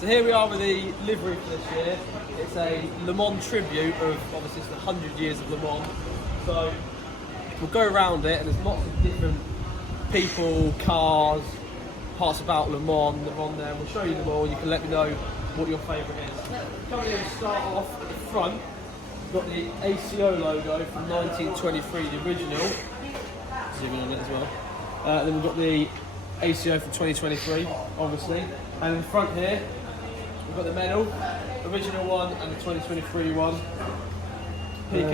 So here we are with the livery for this year. It's a Le Mans tribute of, obviously it's the 100 years of Le Mans. So we'll go around it and there's lots of different people, cars, parts about Le Mans that are on there. We'll show you them all. You can let me know what your favourite is. Coming in, start off at the front. We've got the ACO logo from 1923, the original. Zoom in on it as well. Then we've got the ACO from 2023, obviously. And in front here, we've got the medal, original one and the 2023 one. PK?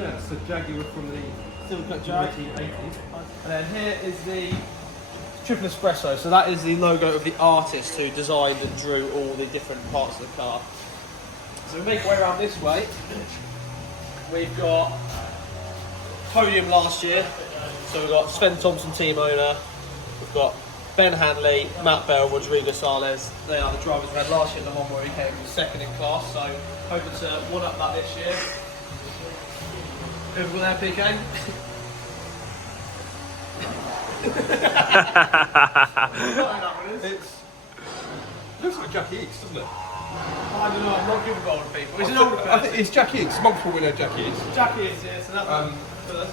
Yeah, it's the Jaguar from the Silvercut Jag. 1980s. And then here is the Triple Espresso. So that is the logo of the artist who designed and drew all the different parts of the car. So we make our way around this way. We've got podium last year. So we've got Sven Thompson, team owner. We've got Ben Hanley, Matt Bell, Rodrigo Sales. They are the drivers we had last year in the one where he came second in class. So hoping to one up that this year. Who have we got there, PK? It looks like Jack Eakes, doesn't it? I don't know, I'm not good with older people. It's an I older think person. it's Jack Eakes, multiple winner Jack Eakes. Jackie is, yeah, so that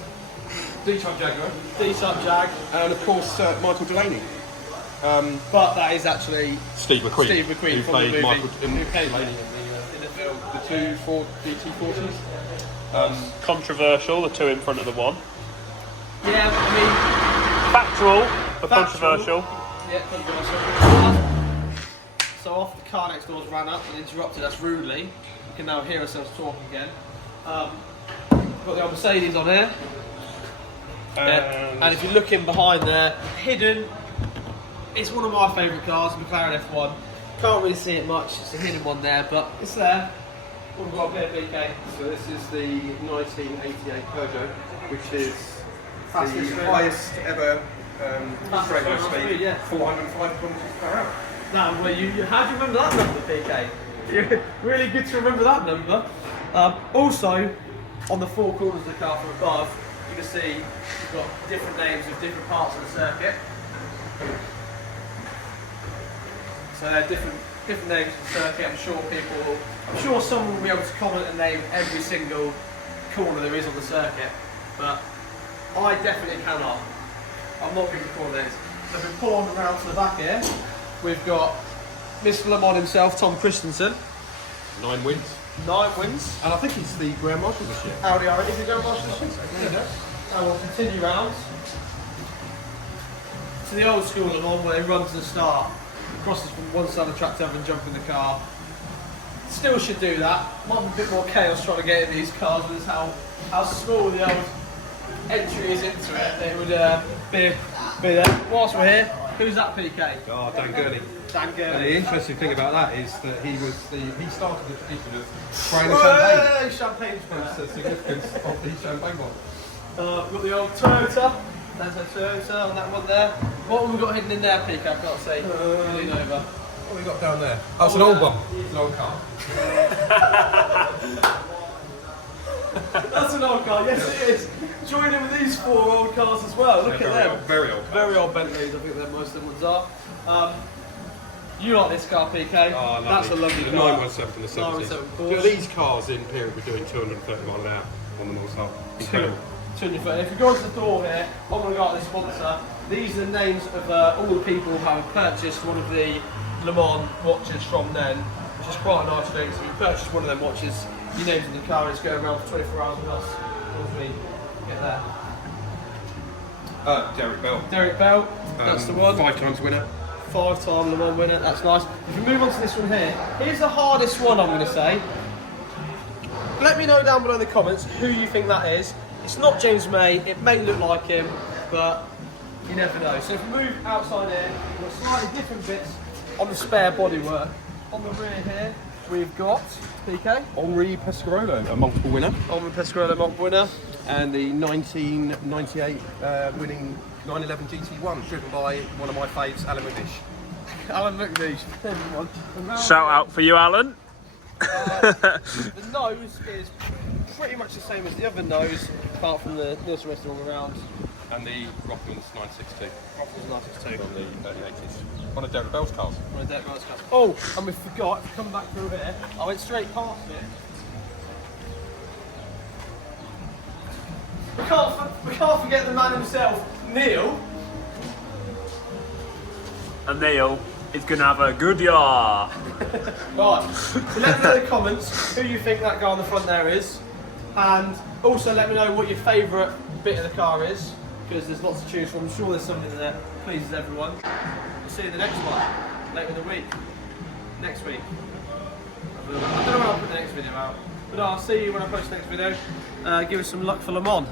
D-Type Jaguar. D-Sub Jag. And of course, Michael Delaney. But that is actually Steve McQueen. Steve McQueen who from the played movie. Michael Who played Delaney in the film. the two Ford GT40s. Controversial, the two in front of the one. Yeah, I Factual, but Factual. controversial. mean, yeah, controversial. So after the car next doors ran up and interrupted us rudely, we can now hear ourselves talking again. Got the old Mercedes on here. And if you look in behind there, hidden, it's one of my favourite cars, McLaren F1. Can't really see it much, it's a hidden one there, but it's there. What have we got up here, BK? So this is the 1988 Peugeot, which is Fastest the speed. highest ever Fastest radio speed, speed, yeah. 405 kilometres per hour. Now, well, how do you remember that number, PK? You're really good to remember that number. Also, on the four corners of the car from above, you can see you've got different names of different parts of the circuit. So they're different names of the circuit. I'm sure someone will be able to comment and name every single corner there is on the circuit, but I definitely cannot. I'm not good at calling names. So if we pull on around to the back here, we've got Mr. Le Mans himself, Tom Christensen, 9 wins. 9 wins. And I think he's the Grand Marshal this year. Audi R8, is it Grand Marshal this year? Yeah. And we'll continue round to the old school Le Mans where they run to the start, crosses from one side of the track to the other and jump in the car. Still should do that. Might be a bit more chaos trying to get in these cars, but it's how small the old entry is into it. It would be there. Whilst we're here, who's that, PK? Oh, Dan Gurney. Dan And Gurney. the interesting thing about that is that he started the tradition of spraying the champagne. Hey, champagne That's the significance of the champagne bottle. We've got the old Toyota. There's a Toyota on that one there. What have we got hidden in there, PK? I can't see. Lean over. What have we got down there? Oh, it's an old one. It's an old car. That's an old car, yes it is. Join in with these 4 old cars as well. Look at them. Very old car. Very old Bentleys, I think that most of the ones are. You like this car, PK? Oh, That's a lovely the car. 917 from the 70s. 917 So Porsche. these cars in period were doing 230 miles an hour on the motorcycle. Incredible. 230. If you go to the door here, I'm going to go out this sponsor. These are the names of all the people who have purchased one of the Le Mans watches from then, which is quite a nice thing. So if you purchase one of them watches, your name's in the car and it's going around for 24 hours with us once we get there. Derek Bell. Derek Bell, that's the one. 5 times winner. 5-time Le Mans winner, that's nice. If we move on to this one here, here's the hardest one I'm going to say. Let me know down below in the comments who you think that is. It's not James May, it may look like him, but you never know. So if we move outside here, we've got slightly different bits on the spare bodywork. On the rear here, we've got PK. Henri Pescarolo, a multiple winner. Henri Pescarolo, multiple winner. And the 1998 winning 911 GT1, driven by one of my faves, Alan McNish. Alan McNeish. Shout out for you, Alan. The nose is pretty much the same as the other nose, apart from the Nielsen rest all around. And the Rockman's 962 Rockman's 962. from the early 80s. One of Derek Bell's cars. Oh, and we forgot, if we come back through here, I went straight past it. We can't forget the man himself, Neil. And Neil is going to have a good year. Right, so let me know in the comments who you think that guy on the front there is. And also let me know what your favourite bit of the car is, because there's lots to choose from. I'm sure there's something that pleases everyone. We'll see you in the next one, later in the week. Next week. I don't know when I'll put the next video out, but I'll see you when I post the next video. Give us some luck for Le Mans.